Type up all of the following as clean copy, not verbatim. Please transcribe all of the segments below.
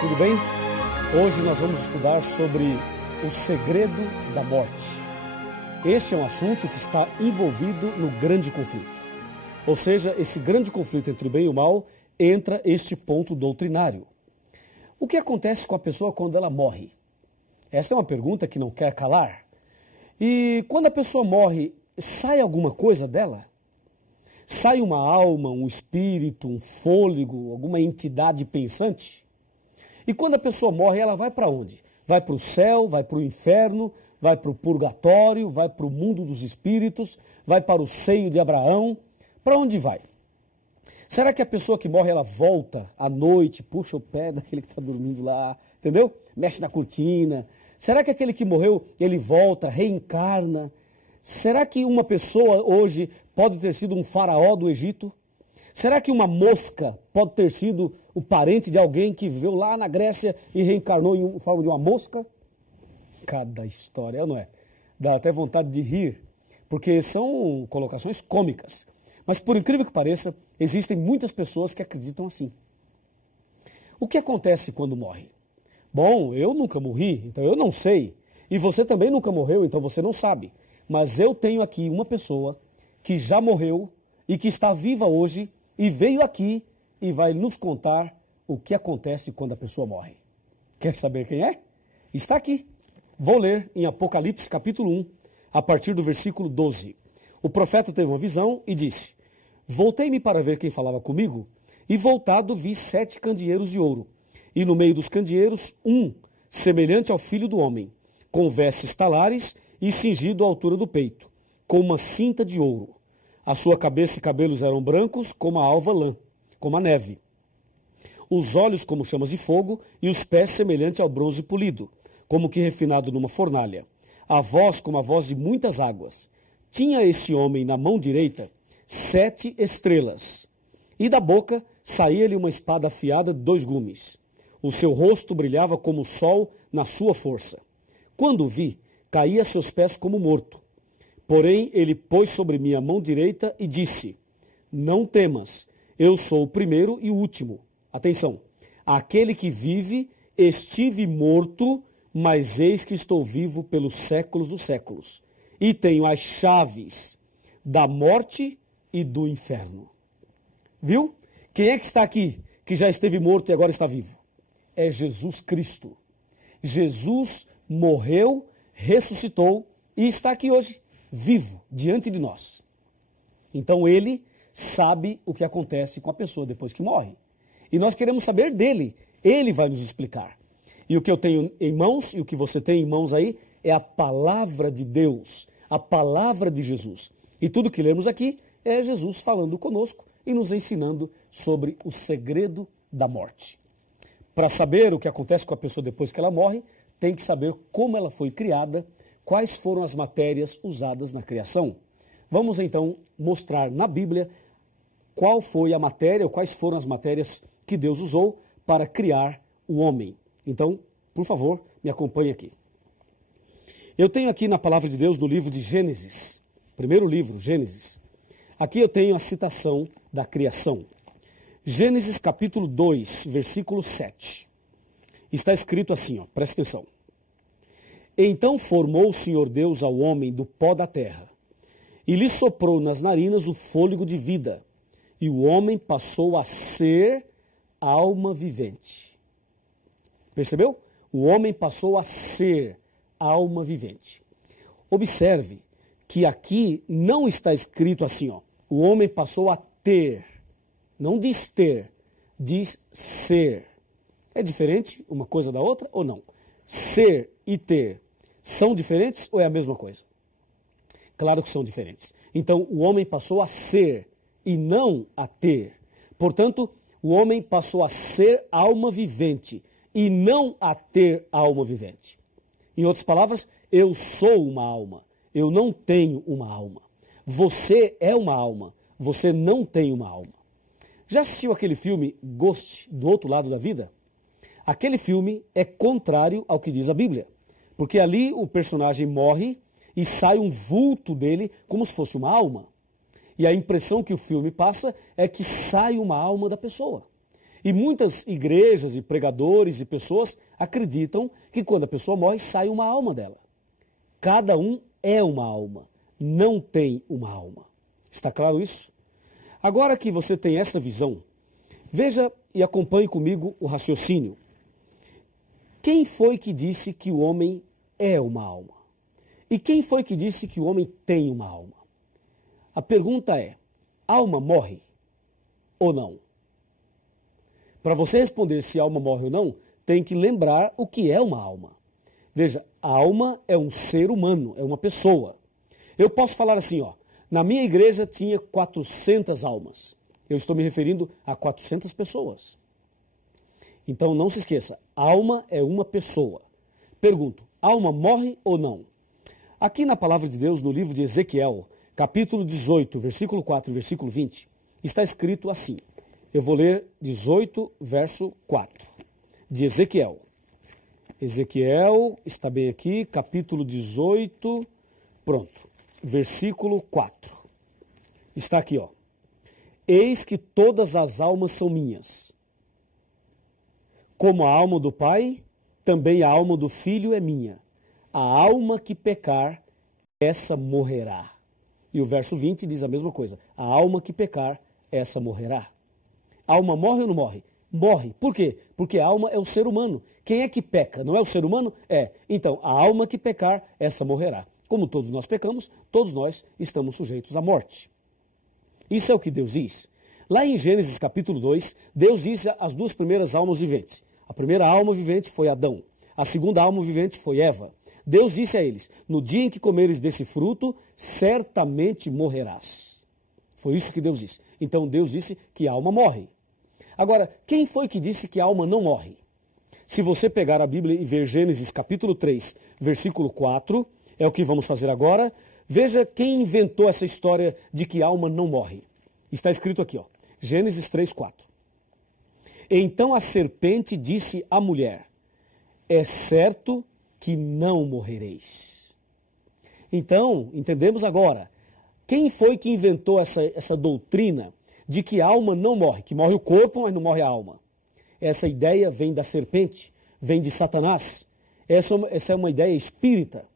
tudo bem? Hoje nós vamos estudar sobre o segredo da morte. Este é um assunto que está envolvido no grande conflito. Ou seja, esse grande conflito entre o bem e o mal entra este ponto doutrinário. O que acontece com a pessoa quando ela morre? Esta é uma pergunta que não quer calar. E quando a pessoa morre, sai alguma coisa dela? Sai uma alma, um espírito, um fôlego, alguma entidade pensante? E quando a pessoa morre, ela vai para onde? Vai para o céu, vai para o inferno, vai para o purgatório, vai para o mundo dos espíritos, vai para o seio de Abraão. Para onde vai? Será que a pessoa que morre, ela volta à noite, puxa o pé daquele que está dormindo lá, entendeu? Mexe na cortina. Será que aquele que morreu, ele volta, reencarna? Será que uma pessoa hoje pode ter sido um faraó do Egito? Será que uma mosca pode ter sido o parente de alguém que viveu lá na Grécia e reencarnou em forma de uma mosca? Cada história, não é? Dá até vontade de rir, porque são colocações cômicas. Mas por incrível que pareça, existem muitas pessoas que acreditam assim. O que acontece quando morre? Bom, eu nunca morri, então eu não sei. E você também nunca morreu, então você não sabe. Mas eu tenho aqui uma pessoa que já morreu e que está viva hoje e veio aqui e vai nos contar o que acontece quando a pessoa morre. Quer saber quem é? Está aqui. Vou ler em Apocalipse capítulo 1, a partir do versículo 12. O profeta teve uma visão e disse: Voltei-me para ver quem falava comigo, e voltado vi 7 candeeiros de ouro, e no meio dos candeeiros semelhante ao filho do homem, com vestes talares e cingido à altura do peito, com uma cinta de ouro. A sua cabeça e cabelos eram brancos como a alva lã, como a neve. Os olhos como chamas de fogo e os pés semelhante ao bronze polido, como que refinado numa fornalha. A voz como a voz de muitas águas. Tinha este homem na mão direita 7 estrelas, e da boca saía-lhe uma espada afiada de 2 gumes. O seu rosto brilhava como o sol na sua força. Quando o vi, caí a seus pés como morto. Porém, ele pôs sobre mim a mão direita e disse: Não temas, eu sou o primeiro e o último. Atenção, aquele que vive, estive morto, mas eis que estou vivo pelos séculos dos séculos. E tenho as chaves da morte e do inferno. Viu? Quem é que está aqui, que já esteve morto e agora está vivo? É Jesus Cristo. Jesus morreu, ressuscitou e está aqui hoje, vivo, diante de nós. Então ele sabe o que acontece com a pessoa depois que morre. E nós queremos saber dele. Ele vai nos explicar. E o que eu tenho em mãos, e o que você tem em mãos aí, é a palavra de Deus, a palavra de Jesus. E tudo que lemos aqui é Jesus falando conosco e nos ensinando sobre o segredo da morte. Para saber o que acontece com a pessoa depois que ela morre, tem que saber como ela foi criada, quais foram as matérias usadas na criação. Vamos então mostrar na Bíblia qual foi a matéria, ou quais foram as matérias que Deus usou para criar o homem. Então, por favor, me acompanhe aqui. Eu tenho aqui na palavra de Deus, no livro de Gênesis, primeiro livro, Gênesis. Aqui eu tenho a citação da criação. Gênesis capítulo 2, versículo 7. Está escrito assim, presta atenção. Então formou o Senhor Deus ao homem do pó da terra, e lhe soprou nas narinas o fôlego de vida, e o homem passou a ser alma vivente. Percebeu? O homem passou a ser alma vivente. Observe que aqui não está escrito assim, o homem passou a ter. Não diz ter, diz ser. É diferente uma coisa da outra ou não? Ser e ter são diferentes ou é a mesma coisa? Claro que são diferentes. Então, o homem passou a ser e não a ter. Portanto, o homem passou a ser alma vivente e não a ter alma vivente. Em outras palavras, eu sou uma alma, eu não tenho uma alma. Você é uma alma, você não tem uma alma. Já assistiu aquele filme Ghost, do Outro Lado da Vida? Aquele filme é contrário ao que diz a Bíblia, porque ali o personagem morre e sai um vulto dele como se fosse uma alma. E a impressão que o filme passa é que sai uma alma da pessoa. E muitas igrejas e pregadores e pessoas acreditam que quando a pessoa morre, sai uma alma dela. Cada um é uma alma, não tem uma alma. Está claro isso? Agora que você tem esta visão, veja e acompanhe comigo o raciocínio. Quem foi que disse que o homem é uma alma? E quem foi que disse que o homem tem uma alma? A pergunta é, alma morre ou não? Para você responder se a alma morre ou não, tem que lembrar o que é uma alma. Veja, a alma é um ser humano, é uma pessoa. Eu posso falar assim, ó, na minha igreja tinha 400 almas. Eu estou me referindo a 400 pessoas. Então não se esqueça, alma é uma pessoa. Pergunto, alma morre ou não? Aqui na palavra de Deus, no livro de Ezequiel, capítulo 18, versículo 4 e versículo 20, está escrito assim. Eu vou ler 18, verso 4, de Ezequiel. Ezequiel, está bem aqui, capítulo 18, pronto, versículo 4. Está aqui, ó. Eis que todas as almas são minhas. Como a alma do Pai, também a alma do Filho é minha. A alma que pecar, essa morrerá. E o verso 20 diz a mesma coisa. A alma que pecar, essa morrerá. A alma morre ou não morre? Morre. Por quê? Porque a alma é o ser humano. Quem é que peca? Não é o ser humano? É. Então, a alma que pecar, essa morrerá. Como todos nós pecamos, todos nós estamos sujeitos à morte. Isso é o que Deus diz. Lá em Gênesis capítulo 2, Deus diz as duas primeiras almas viventes. A primeira alma vivente foi Adão. A segunda alma vivente foi Eva. Deus disse a eles, no dia em que comeres desse fruto, certamente morrerás. Foi isso que Deus disse. Então Deus disse que a alma morre. Agora, quem foi que disse que a alma não morre? Se você pegar a Bíblia e ver Gênesis capítulo 3, versículo 4, é o que vamos fazer agora, veja quem inventou essa história de que a alma não morre. Está escrito aqui, ó, Gênesis 3, 4. Então a serpente disse à mulher, é certo que não morrereis. Então, entendemos agora, quem foi que inventou essa doutrina de que a alma não morre, que morre o corpo, mas não morre a alma? Essa ideia vem da serpente, vem de Satanás. Essa é uma ideia espírita,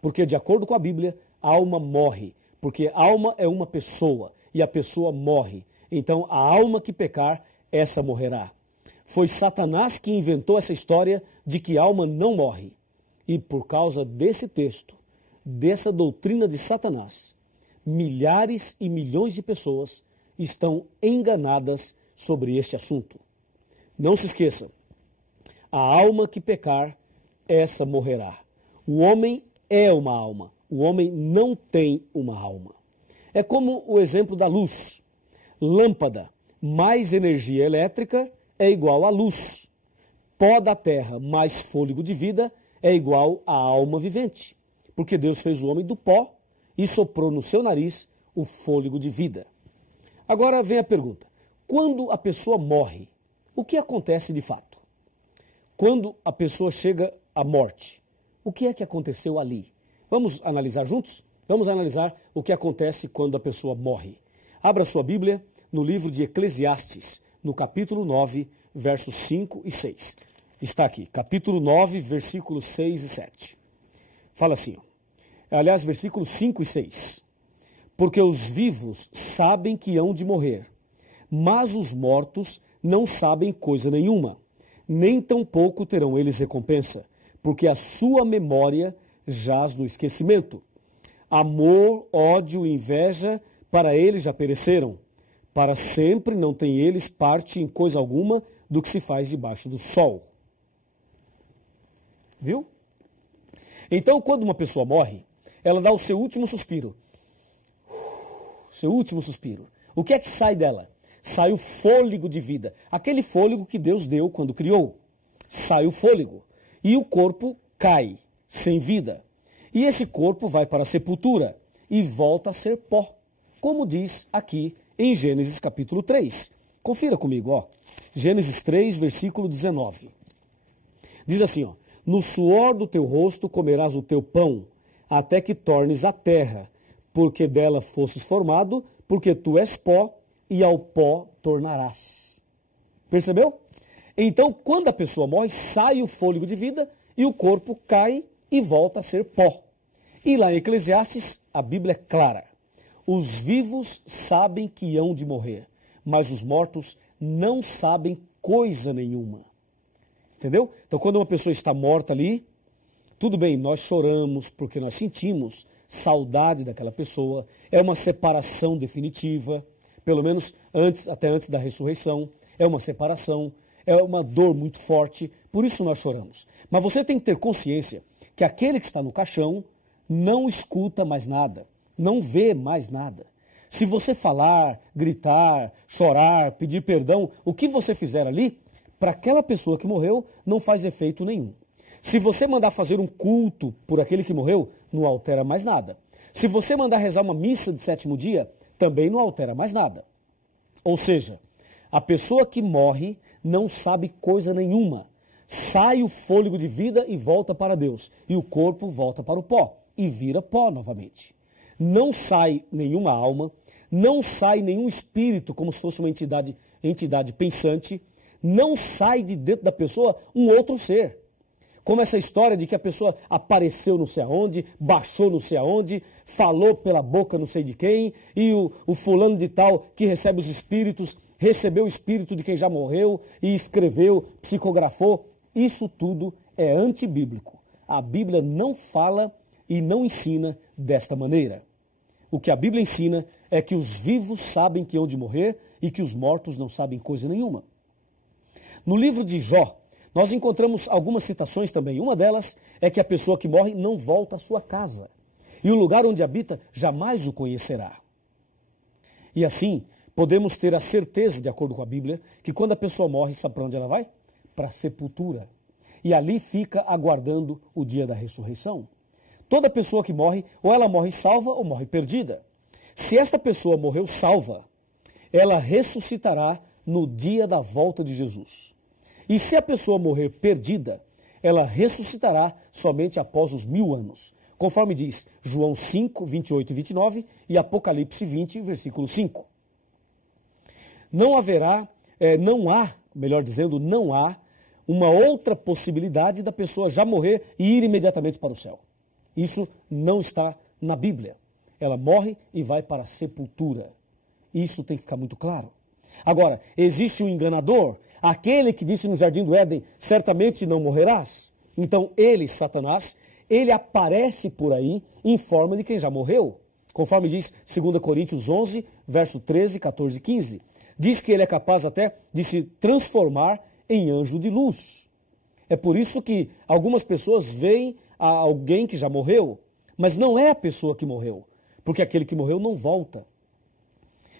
porque de acordo com a Bíblia, a alma morre, porque a alma é uma pessoa e a pessoa morre. Então, a alma que pecar, essa morrerá. Foi Satanás que inventou essa história de que a alma não morre. E por causa desse texto, dessa doutrina de Satanás, milhares e milhões de pessoas estão enganadas sobre este assunto. Não se esqueça, a alma que pecar, essa morrerá. O homem é uma alma, o homem não tem uma alma. É como o exemplo da luz. Lâmpada mais energia elétrica é igual a luz. Pó da terra mais fôlego de vida é igual a alma vivente. Porque Deus fez o homem do pó e soprou no seu nariz o fôlego de vida. Agora vem a pergunta, quando a pessoa morre, o que acontece de fato? Quando a pessoa chega à morte, o que é que aconteceu ali? Vamos analisar juntos? Vamos analisar o que acontece quando a pessoa morre. Abra sua Bíblia no livro de Eclesiastes, no capítulo 9, versos 5 e 6. Está aqui, capítulo 9, versículos 6 e 7. Fala assim, ó. Aliás, versículos 5 e 6. Porque os vivos sabem que hão de morrer, mas os mortos não sabem coisa nenhuma, nem tampouco terão eles recompensa, porque a sua memória jaz no esquecimento. Amor, ódio e inveja, para eles já pereceram. Para sempre não têm eles parte em coisa alguma do que se faz debaixo do sol. Viu? Então, quando uma pessoa morre, ela dá o seu último suspiro. Seu último suspiro. O que é que sai dela? Sai o fôlego de vida. Aquele fôlego que Deus deu quando criou. Sai o fôlego. E o corpo cai, sem vida. E esse corpo vai para a sepultura e volta a ser pó. Como diz aqui em Gênesis capítulo 3. Confira comigo, ó. Gênesis 3, versículo 19. Diz assim, ó. No suor do teu rosto comerás o teu pão, até que tornes a terra, porque dela fostes formado, porque tu és pó, e ao pó tornarás. Percebeu? Então, quando a pessoa morre, sai o fôlego de vida e o corpo cai e volta a ser pó. E lá em Eclesiastes, a Bíblia é clara. Os vivos sabem que hão de morrer, mas os mortos não sabem coisa nenhuma. Entendeu? Então, quando uma pessoa está morta ali, tudo bem, nós choramos porque nós sentimos saudade daquela pessoa, é uma separação definitiva, pelo menos até antes da ressurreição, é uma separação, é uma dor muito forte, por isso nós choramos. Mas você tem que ter consciência que aquele que está no caixão não escuta mais nada, não vê mais nada. Se você falar, gritar, chorar, pedir perdão, o que você fizer ali, para aquela pessoa que morreu, não faz efeito nenhum. Se você mandar fazer um culto por aquele que morreu, não altera mais nada. Se você mandar rezar uma missa de sétimo dia, também não altera mais nada. Ou seja, a pessoa que morre não sabe coisa nenhuma. Sai o fôlego de vida e volta para Deus. E o corpo volta para o pó e vira pó novamente. Não sai nenhuma alma, não sai nenhum espírito como se fosse uma entidade pensante, não sai de dentro da pessoa um outro ser. Como essa história de que a pessoa apareceu não sei aonde, baixou não sei aonde, falou pela boca não sei de quem, e o fulano de tal que recebe os espíritos, recebeu o espírito de quem já morreu e escreveu, psicografou. Isso tudo é antibíblico. A Bíblia não fala e não ensina desta maneira. O que a Bíblia ensina é que os vivos sabem que hão de morrer e que os mortos não sabem coisa nenhuma. No livro de Jó, nós encontramos algumas citações também. Uma delas é que a pessoa que morre não volta à sua casa. E o lugar onde habita jamais o conhecerá. E assim, podemos ter a certeza, de acordo com a Bíblia, que quando a pessoa morre, sabe para onde ela vai? Para a sepultura. E ali fica aguardando o dia da ressurreição. Toda pessoa que morre, ou ela morre salva ou morre perdida. Se esta pessoa morreu salva, ela ressuscitará no dia da volta de Jesus. E se a pessoa morrer perdida, ela ressuscitará somente após os 1000 anos, conforme diz João 5, 28 e 29 e Apocalipse 20, versículo 5. Não há uma outra possibilidade da pessoa já morrer e ir imediatamente para o céu. Isso não está na Bíblia. Ela morre e vai para a sepultura. Isso tem que ficar muito claro. Agora, existe um enganador, aquele que disse no Jardim do Éden, certamente não morrerás. Então ele, Satanás, ele aparece por aí em forma de quem já morreu. Conforme diz 2 Coríntios 11, verso 13, 14 e 15. Diz que ele é capaz até de se transformar em anjo de luz. É por isso que algumas pessoas veem a alguém que já morreu, mas não é a pessoa que morreu, porque aquele que morreu não volta.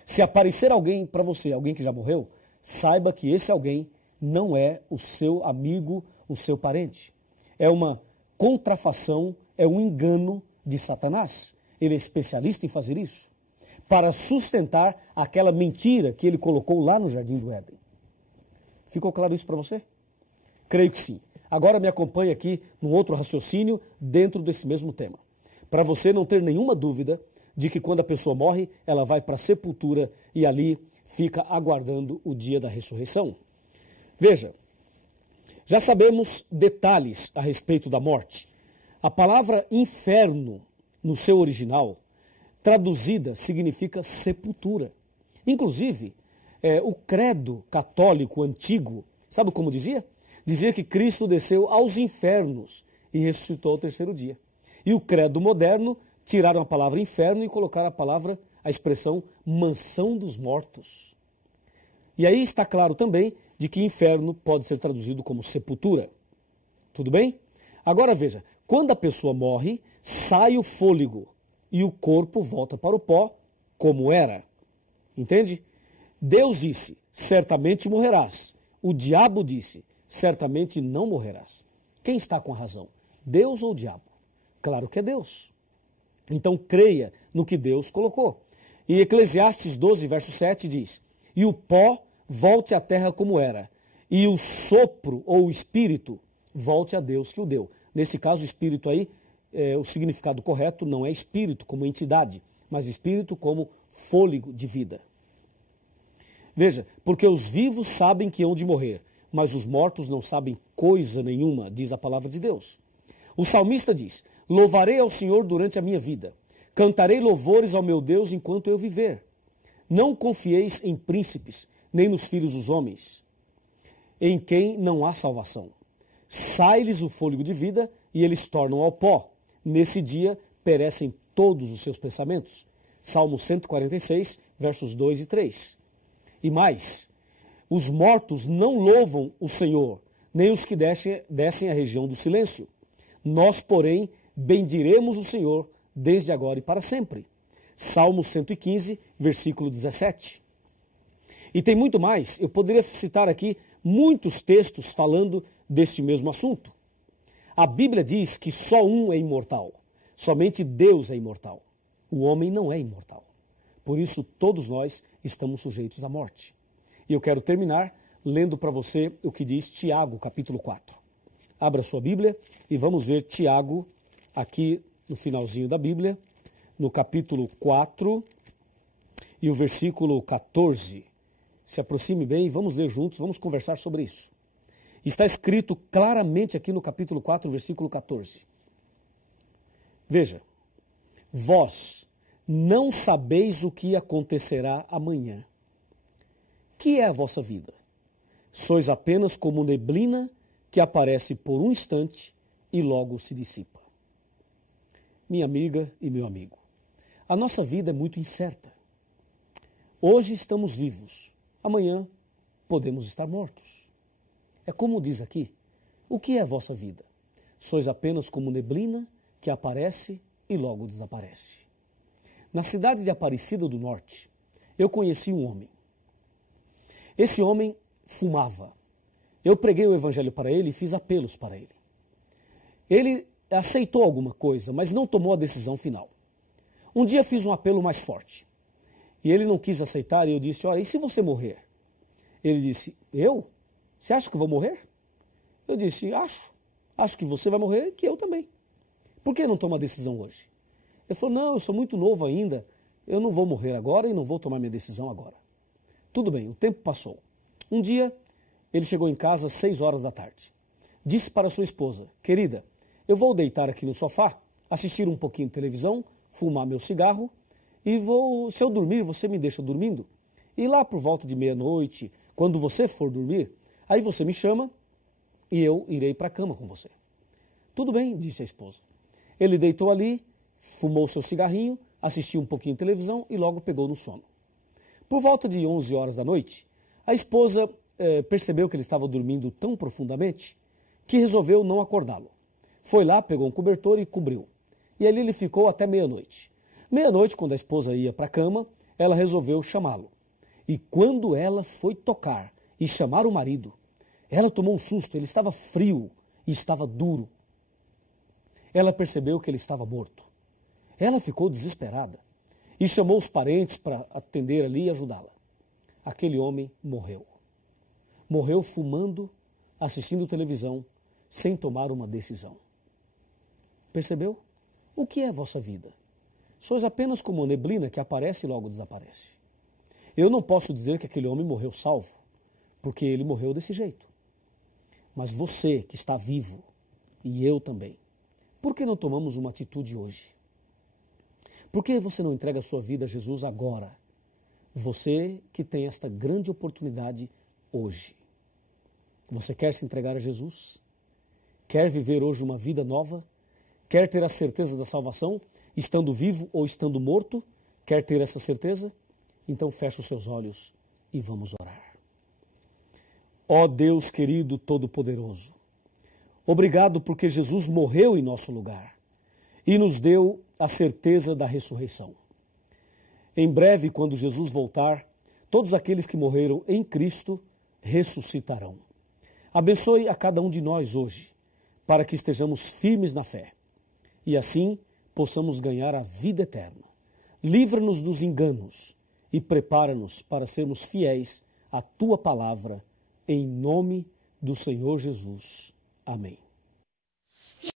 Se aparecer alguém para você, alguém que já morreu, saiba que esse alguém não é o seu amigo, o seu parente. É uma contrafação, é um engano de Satanás. Ele é especialista em fazer isso, para sustentar aquela mentira que ele colocou lá no Jardim do Éden. Ficou claro isso para você? Creio que sim. Agora me acompanhe aqui num outro raciocínio dentro desse mesmo tema. Para você não ter nenhuma dúvida de que quando a pessoa morre, ela vai para a sepultura e ali fica aguardando o dia da ressurreição. Veja, já sabemos detalhes a respeito da morte. A palavra inferno, no seu original, traduzida, significa sepultura. Inclusive, o credo católico antigo, sabe como dizia? Dizia que Cristo desceu aos infernos e ressuscitou ao terceiro dia. E o credo moderno tiraram a palavra inferno e colocaram a expressão mansão dos mortos. E aí está claro também de que inferno pode ser traduzido como sepultura. Tudo bem? Agora veja, quando a pessoa morre, sai o fôlego e o corpo volta para o pó como era. Entende? Deus disse, certamente morrerás. O diabo disse, certamente não morrerás. Quem está com a razão? Deus ou o diabo? Claro que é Deus. Então creia no que Deus colocou. E Eclesiastes 12, verso 7 diz, e o pó volte à terra como era, e o sopro ou o espírito volte a Deus que o deu. Nesse caso, o espírito aí, o significado correto não é espírito como entidade, mas espírito como fôlego de vida. Veja, porque os vivos sabem que hão de morrer, mas os mortos não sabem coisa nenhuma, diz a palavra de Deus. O salmista diz: louvarei ao Senhor durante a minha vida, cantarei louvores ao meu Deus enquanto eu viver. Não confieis em príncipes, nem nos filhos dos homens, em quem não há salvação. Sai-lhes o fôlego de vida e eles tornam ao pó. Nesse dia perecem todos os seus pensamentos. Salmo 146, versos 2 e 3. E mais, os mortos não louvam o Senhor, nem os que descem à região do silêncio. Nós, porém, bendiremos o Senhor desde agora e para sempre. Salmo 115, versículo 17. E tem muito mais. Eu poderia citar aqui muitos textos falando deste mesmo assunto. A Bíblia diz que só um é imortal. Somente Deus é imortal. O homem não é imortal. Por isso, todos nós estamos sujeitos à morte. E eu quero terminar lendo para você o que diz Tiago, capítulo 4. Abra sua Bíblia e vamos ver Tiago aqui no finalzinho da Bíblia, no capítulo 4 e o versículo 14. Se aproxime bem e vamos ler juntos, vamos conversar sobre isso. Está escrito claramente aqui no capítulo 4, versículo 14. Veja, vós não sabeis o que acontecerá amanhã. Que é a vossa vida? Sois apenas como neblina que aparece por um instante e logo se dissipa. Minha amiga e meu amigo, a nossa vida é muito incerta. Hoje estamos vivos, amanhã podemos estar mortos. É como diz aqui, o que é a vossa vida? Sois apenas como neblina que aparece e logo desaparece. Na cidade de Aparecida do Norte, eu conheci um homem. Esse homem fumava. Eu preguei o evangelho para ele e fiz apelos para ele. Ele aceitou alguma coisa, mas não tomou a decisão final. Um dia fiz um apelo mais forte. E ele não quis aceitar e eu disse, olha, e se você morrer? Ele disse, eu? Você acha que eu vou morrer? Eu disse, acho. Acho que você vai morrer e que eu também. Por que não toma a decisão hoje? Ele falou, não, eu sou muito novo ainda, eu não vou morrer agora e não vou tomar minha decisão agora. Tudo bem, o tempo passou. Um dia, ele chegou em casa às 6 horas da tarde. Disse para sua esposa, querida, eu vou deitar aqui no sofá, assistir um pouquinho de televisão, fumar meu cigarro e se eu dormir, você me deixa dormindo. E lá por volta de meia-noite, quando você for dormir, aí você me chama e eu irei para a cama com você. Tudo bem, disse a esposa. Ele deitou ali, fumou seu cigarrinho, assistiu um pouquinho de televisão e logo pegou no sono. Por volta de 11 horas da noite, a esposa percebeu que ele estava dormindo tão profundamente que resolveu não acordá-lo. Foi lá, pegou um cobertor e cobriu. E ali ele ficou até meia-noite. Meia-noite, quando a esposa ia para a cama, ela resolveu chamá-lo. E quando ela foi tocar e chamar o marido, ela tomou um susto, ele estava frio e estava duro. Ela percebeu que ele estava morto. Ela ficou desesperada e chamou os parentes para atender ali e ajudá-la. Aquele homem morreu. Morreu fumando, assistindo televisão, sem tomar uma decisão. Percebeu? O que é a vossa vida? Sois apenas como a neblina que aparece e logo desaparece. Eu não posso dizer que aquele homem morreu salvo, porque ele morreu desse jeito. Mas você que está vivo, e eu também, por que não tomamos uma atitude hoje? Por que você não entrega a sua vida a Jesus agora? Você que tem esta grande oportunidade hoje. Você quer se entregar a Jesus? Quer viver hoje uma vida nova? Quer ter a certeza da salvação, estando vivo ou estando morto? Quer ter essa certeza? Então feche os seus olhos e vamos orar. Ó Deus querido Todo-Poderoso, obrigado porque Jesus morreu em nosso lugar e nos deu a certeza da ressurreição. Em breve, quando Jesus voltar, todos aqueles que morreram em Cristo ressuscitarão. Abençoe a cada um de nós hoje, para que estejamos firmes na fé e assim possamos ganhar a vida eterna. Livra-nos dos enganos e prepara-nos para sermos fiéis à Tua palavra, em nome do Senhor Jesus. Amém.